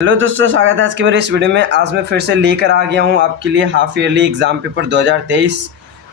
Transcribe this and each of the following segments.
Hello दोस्तों, स्वागत है आज के मेरे इस वीडियो में। आज मैं फिर से लेकर आ गया हूं आपके लिए हाफ ईयरली एग्ज़ाम पेपर 2023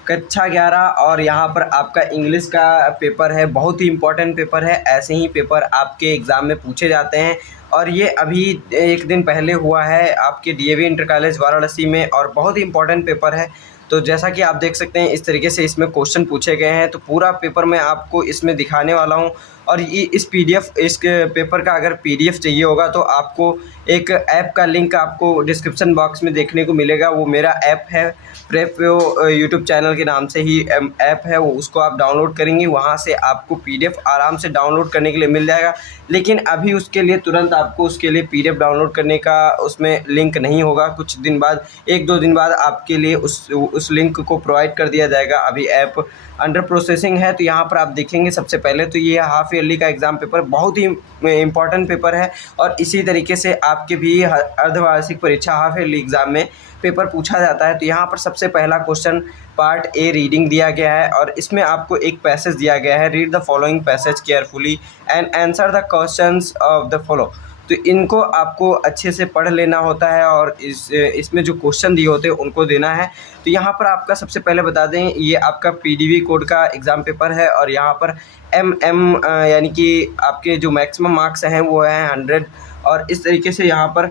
कक्षा 11। और यहां पर आपका इंग्लिश का पेपर है, बहुत ही इम्पोर्टेंट पेपर है। ऐसे ही पेपर आपके एग्ज़ाम में पूछे जाते हैं और ये अभी एक दिन पहले हुआ है आपके डीएवी इंटर कॉलेज वाराणसी में, और बहुत ही इम्पोर्टेंट पेपर है। तो जैसा कि आप देख सकते हैं, इस तरीके से इसमें क्वेश्चन पूछे गए हैं। तो पूरा पेपर मैं आपको इसमें दिखाने वाला हूं। और ये इस पेपर का अगर पीडीएफ चाहिए होगा तो आपको एक ऐप का लिंक आपको डिस्क्रिप्शन बॉक्स में देखने को मिलेगा। वो मेरा ऐप है, प्रेप यूट्यूब चैनल के नाम से ही ऐप है वो। उसको आप डाउनलोड करेंगे, वहाँ से आपको पीडीएफ आराम से डाउनलोड करने के लिए मिल जाएगा। लेकिन अभी उसके लिए तुरंत आपको उसके लिए पीडीएफ डाउनलोड करने का उसमें लिंक नहीं होगा। कुछ दिन बाद, 1-2 दिन बाद आपके लिए उस लिंक को प्रोवाइड कर दिया जाएगा। अभी ऐप अंडर प्रोसेसिंग है। तो यहाँ पर आप देखेंगे, सबसे पहले तो ये हाफ ईयरली का एग्ज़ाम पेपर बहुत ही इम्पॉर्टेंट पेपर है। और इसी तरीके से आपके भी अर्धवार्षिक परीक्षा हाफ ईयरली एग्ज़ाम में पेपर पूछा जाता है। तो यहाँ पर सबसे पहला क्वेश्चन पार्ट ए रीडिंग दिया गया है और इसमें आपको एक पैसेज दिया गया है, read the following passage carefully and answer the questions of the follow. तो इनको आपको अच्छे से पढ़ लेना होता है और इसमें जो क्वेश्चन दिए होते हैं उनको देना है। तो यहाँ पर आपका सबसे पहले बता दें, ये आपका पीडीवी कोड का एग्ज़ाम पेपर है और यहाँ पर यानी कि आपके जो मैक्सिमम मार्क्स हैं वो हैं 100। और इस तरीके से यहाँ पर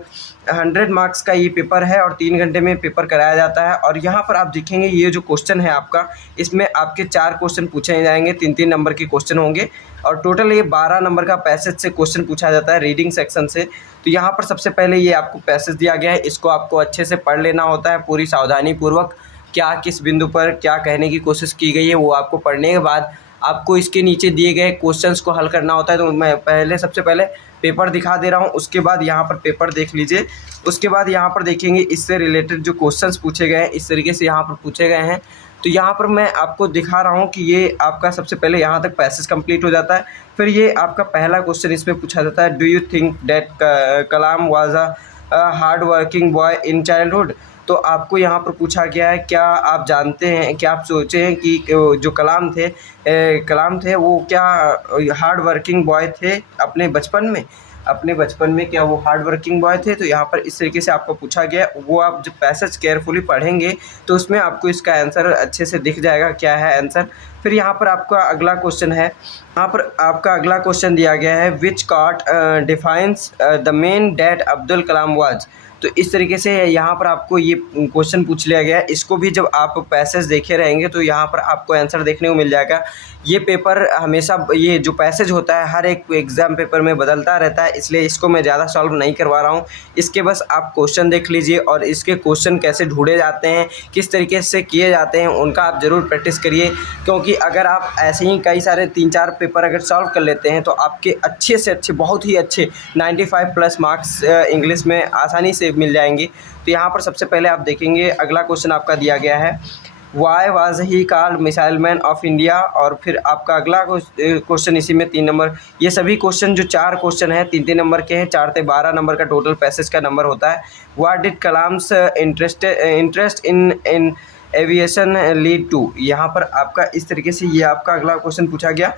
100 मार्क्स का ये पेपर है और 3 घंटे में पेपर कराया जाता है। और यहाँ पर आप देखेंगे, ये जो क्वेश्चन है आपका, इसमें आपके 4 क्वेश्चन पूछे जाएंगे, 3-3 नंबर के क्वेश्चन होंगे और टोटल ये 12 नंबर का पैसेज से क्वेश्चन पूछा जाता है, रीडिंग सेक्शन से। तो यहाँ पर सबसे पहले ये आपको पैसेज दिया गया है, इसको आपको अच्छे से पढ़ लेना होता है पूरी सावधानी पूर्वक। क्या किस बिंदु पर क्या कहने की कोशिश की गई है वो आपको पढ़ने के बाद आपको इसके नीचे दिए गए क्वेश्चंस को हल करना होता है। तो मैं सबसे पहले पेपर दिखा दे रहा हूँ, उसके बाद यहाँ पर पेपर देख लीजिए। उसके बाद यहाँ पर देखेंगे इससे रिलेटेड जो क्वेश्चंस पूछे गए हैं, इस तरीके से यहाँ पर पूछे गए हैं। तो यहाँ पर मैं आपको दिखा रहा हूँ कि ये आपका सबसे पहले यहाँ तक पैसेज कंप्लीट हो जाता है। फिर ये आपका पहला क्वेश्चन इसमें पूछा जाता है, do you think that Kalam was a hard working boy in childhood. तो आपको यहाँ पर पूछा गया है, क्या आप जानते हैं, क्या आप सोचे हैं कि जो कलाम थे वो क्या हार्ड वर्किंग बॉय थे अपने बचपन में क्या वो हार्ड वर्किंग बॉय थे। तो यहाँ पर इस तरीके से आपको पूछा गया। वो आप जब पैसेज केयरफुली पढ़ेंगे तो उसमें आपको इसका आंसर अच्छे से दिख जाएगा, क्या है आंसर। फिर यहाँ पर आपका अगला क्वेश्चन है, यहाँ पर आपका अगला क्वेश्चन दिया गया है, which caught defines the man that Abdul Kalam was. तो इस तरीके से यहाँ पर आपको ये क्वेश्चन पूछ लिया गया है। इसको भी जब आप पैसेज देखे रहेंगे तो यहाँ पर आपको आंसर देखने को मिल जाएगा। ये पेपर हमेशा, ये जो पैसेज होता है हर एक एग्ज़ाम पेपर में बदलता रहता है, इसलिए इसको मैं ज़्यादा सॉल्व नहीं करवा रहा हूँ। इसके बस आप क्वेश्चन देख लीजिए और इसके क्वेश्चन कैसे ढूंढे जाते हैं, किस तरीके से किए जाते हैं, उनका आप ज़रूर प्रैक्टिस करिए। क्योंकि अगर आप ऐसे ही कई सारे 3-4 पेपर अगर सॉल्व कर लेते हैं तो आपके अच्छे से अच्छे, बहुत ही अच्छे 95+ मार्क्स इंग्लिश में आसानी से मिल जाएंगे। तो यहाँ पर सबसे पहले आप देखेंगे, अगला क्वेश्चन आपका दिया गया है, why was he called missile man of India. और फिर आपका अगला क्वेश्चन इसी में 3 नंबर। ये सभी क्वेश्चन जो 4 क्वेश्चन हैं 3-3 नंबर के हैं, 4 से 12 नंबर का टोटल पैसेज का नंबर होता है। What did Kalam's interest in aviation lead to. यहाँ पर आपका इस तरीके से ये आपका अगला क्वेश्चन पूछा गया।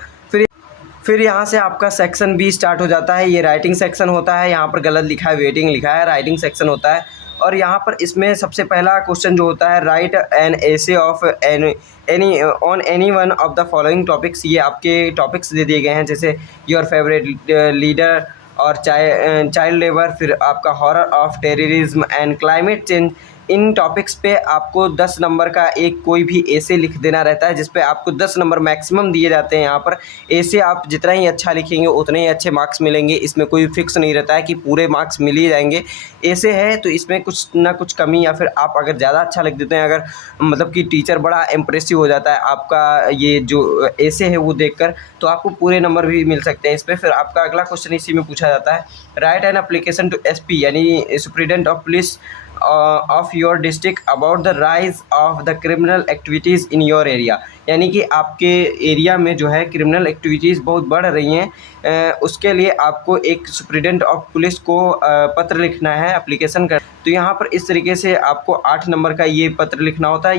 फिर यहाँ से आपका सेक्शन बी स्टार्ट हो जाता है। ये राइटिंग सेक्शन होता है, यहाँ पर गलत लिखा है, वेटिंग लिखा है, राइटिंग सेक्शन होता है। और यहाँ पर इसमें सबसे पहला क्वेश्चन जो होता है, write an essay of any one of the following topics. ये आपके टॉपिक्स दे दिए गए हैं, जैसे योर फेवरेट लीडर और चाइल्ड लेबर, फिर आपका horror of terrorism and climate change. In topics पे आपको 10 नंबर का एक कोई भी ऐसे लिख देना रहता है, जिस पे आपको 10 नंबर मैक्सिमम दिए जाते हैं। यहाँ पर ऐसे आप जितना ही अच्छा लिखेंगे उतने ही अच्छे मार्क्स मिलेंगे। इसमें कोई फिक्स नहीं रहता है कि पूरे मार्क्स मिल ही जाएंगे। ऐसे है तो इसमें कुछ ना कुछ कमी, या फिर आप अगर ज़्यादा अच्छा लिख देते हैं, अगर मतलब कि टीचर बड़ा इम्प्रेसिव हो जाता है आपका ये जो ऐसे है वो देखकर, तो आपको पूरे नंबर भी मिल सकते हैं इस पर। फिर आपका अगला क्वेश्चन इसी में पूछा जाता है, write an application to SP यानी superintendent of police of your district about the rise of the criminal activities in your area. यानी कि आपके एरिया में जो है क्रिमिनल एक्टिविटीज़ बहुत बढ़ रही हैं, उसके लिए आपको एक सुप्रिटेंडेंट ऑफ पुलिस को पत्र लिखना है, एप्लीकेशन कर। तो यहाँ पर इस तरीके से आपको 8 नंबर का ये पत्र लिखना होता है।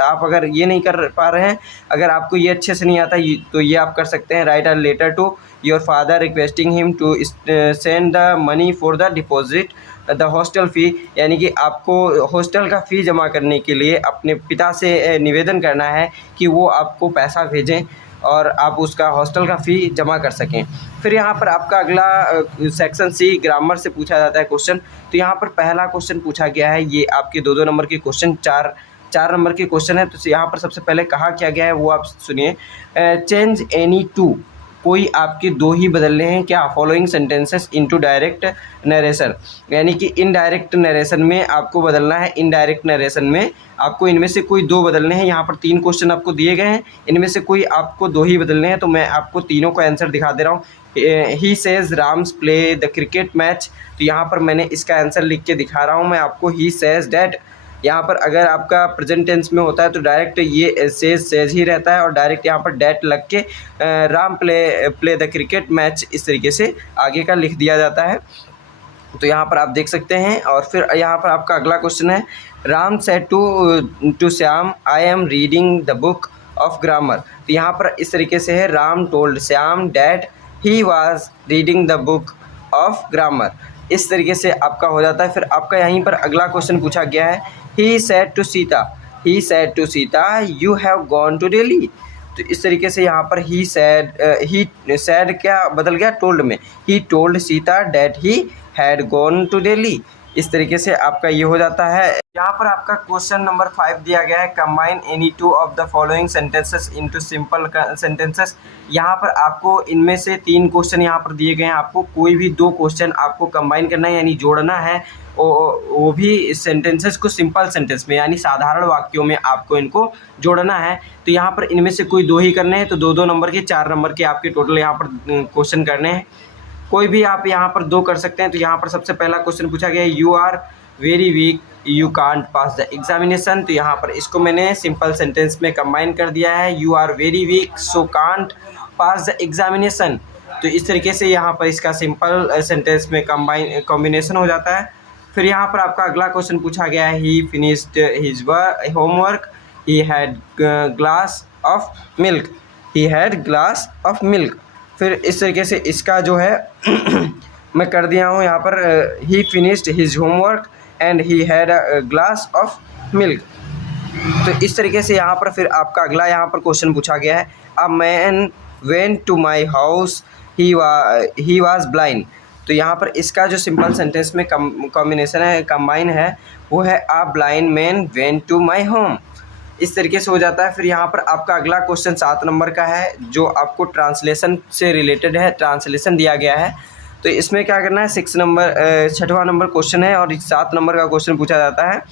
आप अगर ये नहीं कर पा रहे हैं, अगर आपको ये अच्छे से नहीं आता तो ये आप कर सकते हैं, write a letter to your father requesting him to send the money for the deposit the hostel fee, यानी कि आपको हॉस्टल का फ़ी जमा करने के लिए अपने पिता से निवेदन करना है कि वो आपको पैसा भेजें और आप उसका हॉस्टल का फ़ी जमा कर सकें। फिर यहाँ पर आपका अगला सेक्शन सी ग्रामर से पूछा जाता है क्वेश्चन। तो यहाँ पर पहला क्वेश्चन पूछा गया है, ये आपके 2-2 नंबर के क्वेश्चन, 4 नंबर के क्वेश्चन है। तो यहाँ पर सबसे पहले कहा क्या गया है वो आप सुनिए। चेंज एनी टू, कोई आपके दो ही बदलने हैं क्या, following sentences into direct narration, यानी कि इनडायरेक्ट नरेशन में आपको बदलना है। इनडायरेक्ट नरेशन में आपको इनमें से कोई दो बदलने हैं। यहाँ पर 3 क्वेश्चन आपको दिए गए हैं, इनमें से कोई आपको दो ही बदलने हैं। तो मैं आपको तीनों का आंसर दिखा दे रहा हूँ। He says Ram's play the cricket match, तो यहाँ पर मैंने इसका आंसर लिख के दिखा रहा हूँ मैं आपको। ही सेज डैट, यहाँ पर अगर आपका प्रेजेंट टेंस में होता है तो डायरेक्ट ये सेज ही रहता है, और डायरेक्ट यहाँ पर डैट लग के Ram play the cricket match इस तरीके से आगे का लिख दिया जाता है। तो यहाँ पर आप देख सकते हैं। और फिर यहाँ पर आपका अगला क्वेश्चन है, Ram said to Shyam I am reading the book of grammar. तो यहाँ पर इस तरीके से है, Ram told Shyam that he was reading the book of grammar, इस तरीके से आपका हो जाता है। फिर आपका यहीं पर अगला क्वेश्चन पूछा गया है, he said to Sita you have gone to Delhi. तो इस तरीके से यहाँ पर ही सैड क्या बदल गया टोल्ड में, he told Sita that he had gone to Delhi, इस तरीके से आपका ये हो जाता है। यहाँ पर आपका क्वेश्चन नंबर 5 दिया गया है, combine any two of the following sentences into simple sentences. यहाँ पर आपको इनमें से 3 क्वेश्चन यहाँ पर दिए गए हैं, आपको कोई भी 2 क्वेश्चन आपको कंबाइन करना है, यानी जोड़ना है, वो भी सेंटेंसेस को सिंपल सेंटेंस में, यानी साधारण वाक्यों में आपको इनको जोड़ना है। तो यहाँ पर इनमें से कोई 2 ही करने हैं, तो 2-2 नंबर के 4 नंबर के आपके टोटल यहाँ पर क्वेश्चन करने हैं। कोई भी आप यहाँ पर 2 कर सकते हैं। तो यहाँ पर सबसे पहला क्वेश्चन पूछा गया है, you are very weak you can't pass the examination. तो यहाँ पर इसको मैंने सिंपल सेंटेंस में कंबाइन कर दिया है, you are very weak so can't pass the examination. तो इस तरीके से यहाँ पर इसका सिंपल सेंटेंस में कॉम्बिनेशन हो जाता है। फिर यहाँ पर आपका अगला क्वेश्चन पूछा गया है, ही finished his homework he had glass of milk. फिर इस तरीके से इसका जो है मैं कर दिया हूँ यहाँ पर, ही finished his homework and he had a glass of milk. तो इस तरीके से यहाँ पर फिर आपका अगला यहाँ पर क्वेश्चन पूछा गया है, a man went to my house he was blind. तो यहाँ पर इसका जो सिंपल सेंटेंस में कॉम्बिनेशन है, कंबाइन है, वो है a blind man went to my home, इस तरीके से हो जाता है। फिर यहाँ पर आपका अगला क्वेश्चन 7 नंबर का है, जो आपको ट्रांसलेशन से रिलेटेड है, ट्रांसलेशन दिया गया है। तो इसमें क्या करना है, 6वां नंबर क्वेश्चन है और 7 नंबर का क्वेश्चन पूछा जाता है,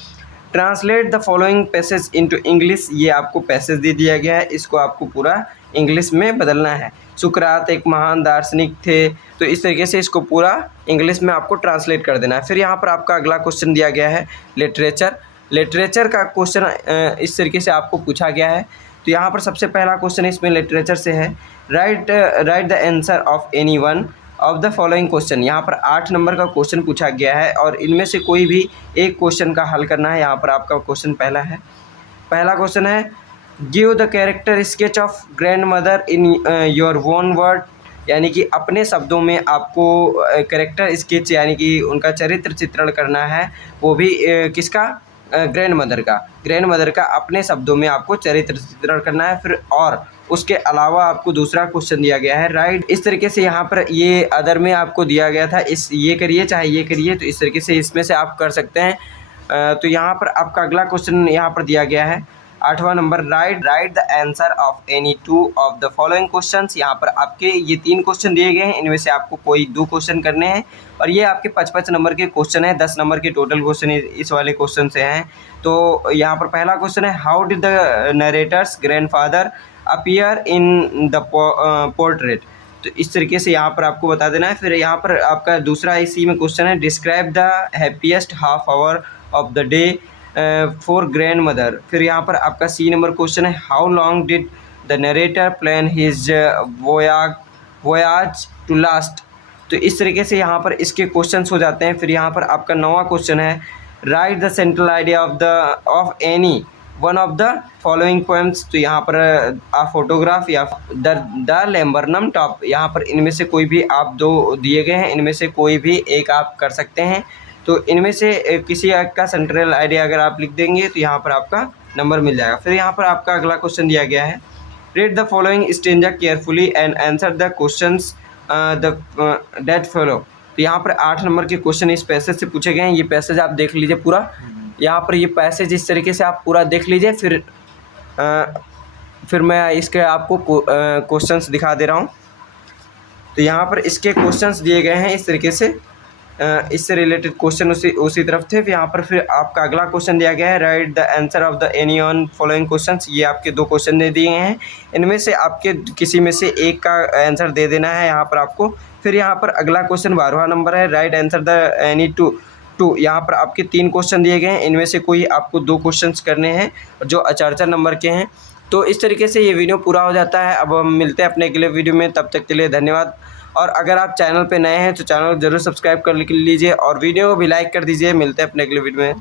translate the following passage into English. ये आपको पैसेज दे दिया गया है, इसको आपको पूरा इंग्लिश में बदलना है। सुकरात एक महान दार्शनिक थे, तो इस तरीके से इसको पूरा इंग्लिश में आपको ट्रांसलेट कर देना है। फिर यहाँ पर आपका अगला क्वेश्चन दिया गया है, लिटरेचर का क्वेश्चन इस तरीके से आपको पूछा गया है। तो यहाँ पर सबसे पहला क्वेश्चन इसमें लिटरेचर से है, right the answer of any one of the following question. यहाँ पर 8 नंबर का क्वेश्चन पूछा गया है और इनमें से कोई भी एक क्वेश्चन का हल करना है। यहाँ पर आपका क्वेश्चन पहला क्वेश्चन है, give the character sketch of grand mother in your own word, यानी कि अपने शब्दों में आपको कैरेक्टर स्केच यानी कि उनका चरित्र चित्रण करना है, वो भी किसका, ग्रैंड मदर का अपने शब्दों में आपको चरित्र चित्रण करना है। फिर और उसके अलावा आपको दूसरा क्वेश्चन दिया गया है, राइट, इस तरीके से यहाँ पर ये अदर में आपको दिया गया था, ये करिए चाहे ये करिए, तो इस तरीके से इसमें से आप कर सकते हैं। तो यहाँ पर आपका अगला क्वेश्चन यहाँ पर दिया गया है 8वां number, write the answer of any 2 of the following questions. यहाँ पर आपके ये 3 क्वेश्चन दिए गए हैं, इनमें से आपको कोई 2 क्वेश्चन करने हैं और ये आपके 55 नंबर के क्वेश्चन है, 10 नंबर के टोटल क्वेश्चन इस वाले क्वेश्चन से हैं। तो यहाँ पर पहला क्वेश्चन है, how did the narrator's grandfather appear in the portrait. तो इस तरीके से यहाँ पर आपको बता देना है। फिर यहाँ पर आपका दूसरा इसी में क्वेश्चन है, describe the happiest half hour of the day for grandmother. फिर यहाँ पर आपका सी नंबर क्वेश्चन है, how long did the narrator plan his voyage to last. तो इस तरीके से यहाँ पर इसके क्वेश्चंस हो जाते हैं। फिर यहाँ पर आपका 9वां क्वेश्चन है, right the central idea of any one of the following poems. तो यहाँ पर आ फोटोग्राफ या द लैम्बर्नम टॉप, यहाँ पर इनमें से कोई भी आप दो दिए गए हैं, इनमें से कोई भी एक आप कर सकते हैं। तो इनमें से किसी एक का सेंट्रल आइडिया अगर आप लिख देंगे तो यहाँ पर आपका नंबर मिल जाएगा। फिर यहाँ पर आपका अगला क्वेश्चन दिया गया है, read the following stanza carefully and answer the questions that follow. तो यहाँ पर 8 नंबर के क्वेश्चन इस पैसेज से पूछे गए हैं। ये पैसेज आप देख लीजिए पूरा, यहाँ पर ये पैसेज इस तरीके से आप पूरा देख लीजिए। फिर मैं इसके आपको क्वेश्चंस दिखा दे रहा हूँ। तो यहाँ पर इसके क्वेश्चंस दिए गए हैं इस तरीके से, इससे रिलेटेड क्वेश्चन उसी तरफ थे। यहाँ पर फिर आपका अगला क्वेश्चन दिया गया है, right the answer of the any on following questions. ये आपके 2 क्वेश्चन दे दिए हैं, इनमें से आपके किसी में से एक का आंसर दे देना है यहाँ पर आपको। फिर यहाँ पर अगला क्वेश्चन 12वां नंबर है, right answer the any two. यहाँ पर आपके 3 क्वेश्चन दिए गए हैं, इनमें से कोई आपको 2 क्वेश्चंस करने हैं जो 4-4 नंबर के हैं। तो इस तरीके से ये वीडियो पूरा हो जाता है। अब हम मिलते हैं अपने अगले वीडियो में, तब तक के लिए धन्यवाद। और अगर आप चैनल पे नए हैं तो चैनल को ज़रूर सब्सक्राइब कर लीजिए और वीडियो को भी लाइक कर दीजिए। मिलते हैं अपने अगले वीडियो में।